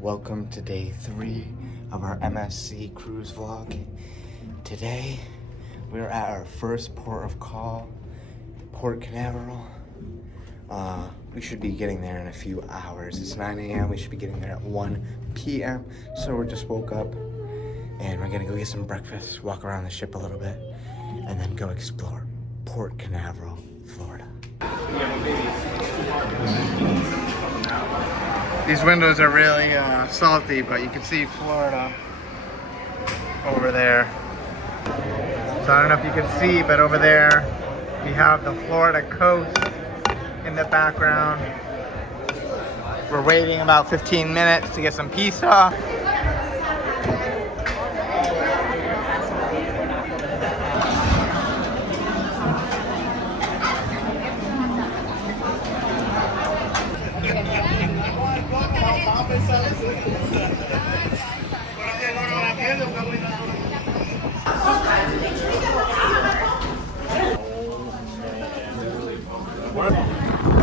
Welcome to day 3 of our MSC cruise vlog. Today, we're at our first port of call, Port Canaveral. We should be getting there in a few hours. It's 9 a.m. We should be getting there at 1 p.m. So we just woke up and we're gonna go get some breakfast, walk around the ship a little bit, and then go explore Port Canaveral, Florida. These windows are really salty, but you can see Florida over there. So I don't know if you can see, but over there we have the Florida coast in the background. We're waiting about 15 minutes to get some pizza.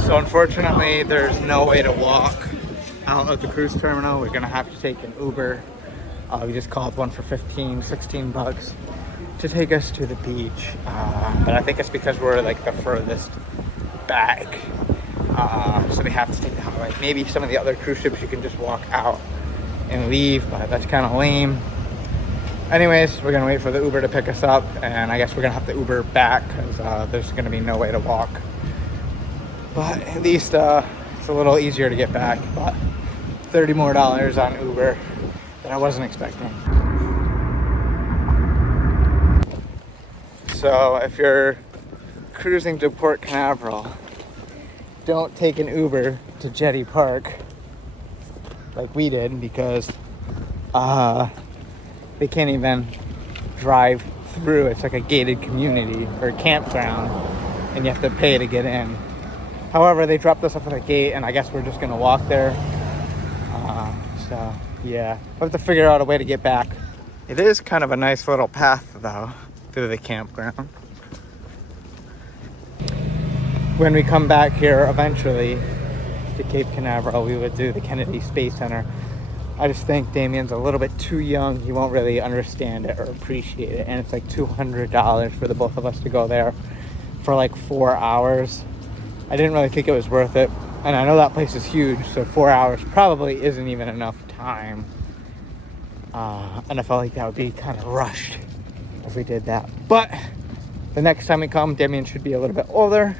So unfortunately, there's no way to walk out of the cruise terminal. We're gonna have to take an Uber. We just called one for 16 bucks to take us to the beach. But I think it's because we're like the furthest back. So we have to take the highway. Maybe some of the other cruise ships you can just walk out and leave, but that's kind of lame. Anyways, we're gonna wait for the Uber to pick us up, and I guess we're gonna have to Uber back because there's gonna be no way to walk. But at least it's a little easier to get back. But $30 more on Uber that I wasn't expecting. So if you're cruising to Port Canaveral, don't take an Uber to Jetty Park like we did, because they can't even drive through. It's like a gated community or campground, and you have to pay to get in. However, they dropped us off at the gate, and I guess we're just gonna walk there. So yeah, we'll have to figure out a way to get back. It is kind of a nice little path though, through the campground. When we come back here eventually to Cape Canaveral, we would do the Kennedy Space Center. I just think Damien's a little bit too young. He won't really understand it or appreciate it. And it's like $200 for the both of us to go there for like 4 hours. I didn't really think it was worth it. And I know that place is huge, so 4 hours probably isn't even enough time. And I felt like that would be kind of rushed if we did that. But the next time we come, Damien should be a little bit older,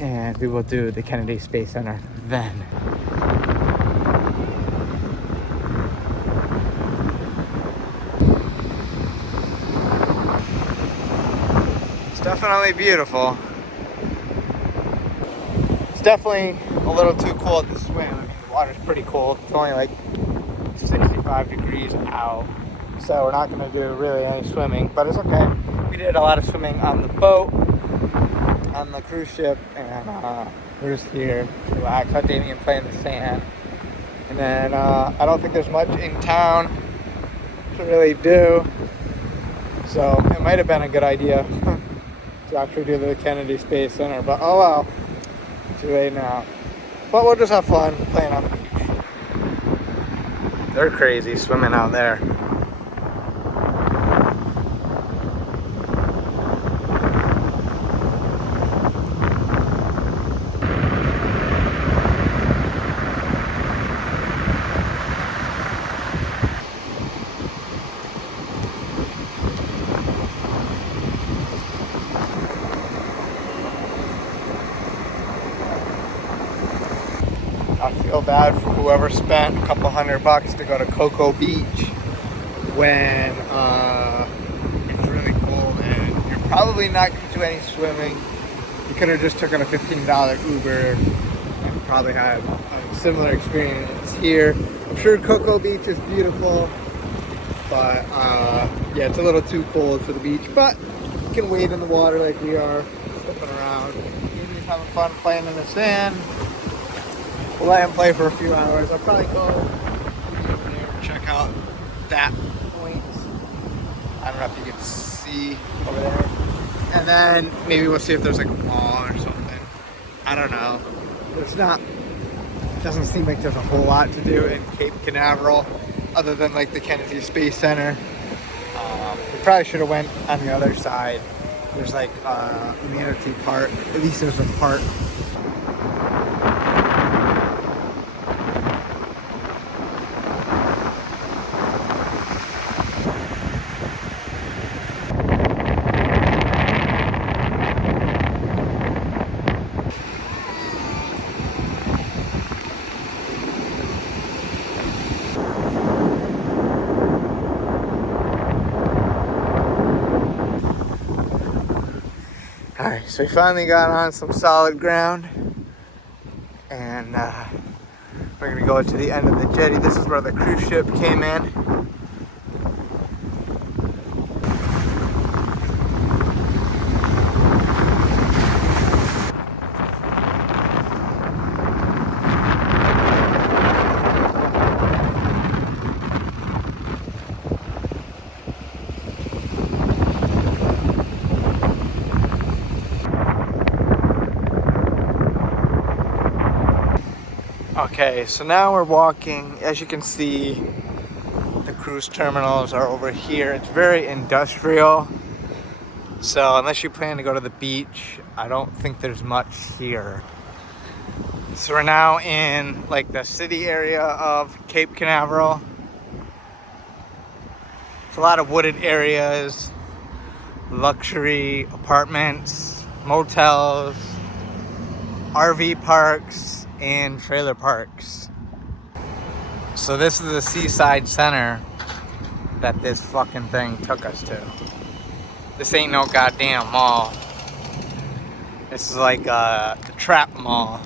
and we will do the Kennedy Space Center then. It's definitely beautiful. It's definitely a little too cold to swim. I mean, the water's pretty cold. It's only like 65 degrees out. So we're not gonna do really any swimming, but it's okay. We did a lot of swimming on the boat, on the cruise ship, and we're just here to relax. Had Damien play in the sand. And then I don't think there's much in town to really do. So it might have been a good idea to actually do the Kennedy Space Center, but oh well. Too late now. But we'll just have fun playing on the beach. They're crazy swimming out there. I feel bad for whoever spent a couple $100 to go to Cocoa Beach when it's really cold and you're probably not going to do any swimming. You could have just taken a $15 Uber and probably had a similar experience here. I'm sure Cocoa Beach is beautiful, but yeah, it's a little too cold for the beach, but you can wade in the water like we are, slipping around. He's having fun playing in the sand. We'll let him play for a few hours. I'll probably go over there and check out that point. I don't know if you can see over there. And then maybe we'll see if there's like a mall or something. I don't know. There's not Doesn't seem like there's a whole lot to do in Cape Canaveral other than like the Kennedy Space Center. We probably should have went on the other side. There's like a manatee park. At least there's a park. Alright, so we finally got on some solid ground, and we're gonna go to the end of the jetty. This is where the cruise ship came in. Okay, so now we're walking. As you can see, the cruise terminals are over here. It's very industrial. So unless you plan to go to the beach, I don't think there's much here. So we're now in like the city area of Cape Canaveral. It's a lot of wooded areas, luxury apartments, motels, RV parks, and trailer parks. So this is the seaside center that this fucking thing took us to. This ain't no goddamn mall. This is like a trap mall.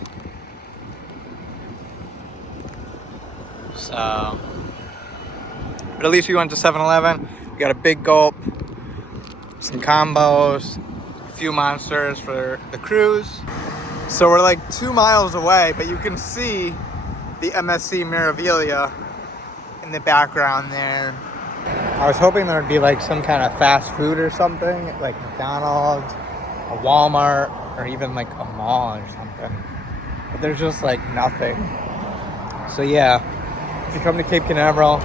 So, but at least we went to 7-Eleven. We got a big gulp, some combos, a few monsters for the cruise. So we're like 2 miles away, but you can see the MSC Meraviglia in the background there. I was hoping there would be like some kind of fast food or something, like McDonald's, a Walmart, or even like a mall or something. But there's just like nothing. So yeah, if you come to Cape Canaveral,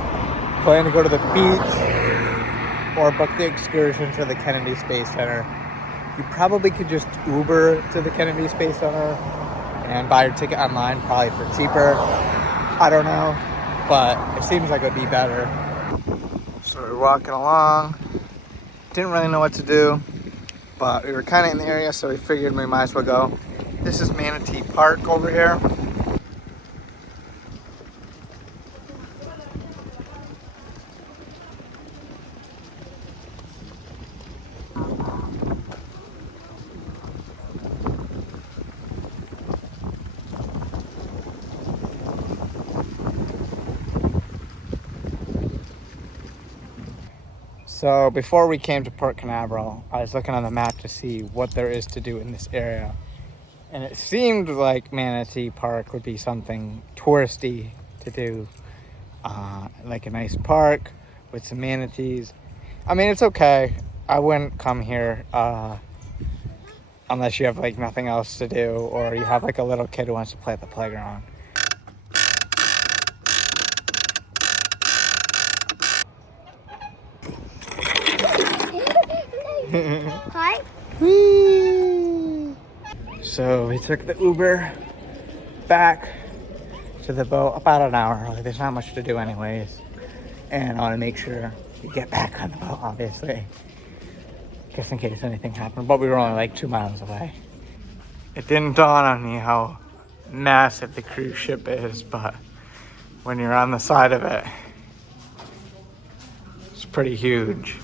plan to go to the beach or book the excursion to the Kennedy Space Center. You probably could just Uber to the Kennedy Space Center and buy your ticket online, probably for cheaper. I don't know, but it seems like it would be better. So we're walking along. Didn't really know what to do, but we were kind of in the area, so we figured we might as well go. This is Manatee Park over here. So before we came to Port Canaveral, I was looking on the map to see what there is to do in this area. And it seemed like Manatee Park would be something touristy to do. Like a nice park with some manatees. I mean, it's okay. I wouldn't come here unless you have like nothing else to do, or you have like a little kid who wants to play at the playground. Hi. Whee! So we took the Uber back to the boat about an hour. Like, there's not much to do anyways. And I want to make sure we get back on the boat, obviously. Just in case anything happened. But we were only like 2 miles away. It didn't dawn on me how massive the cruise ship is, but when you're on the side of it, it's pretty huge.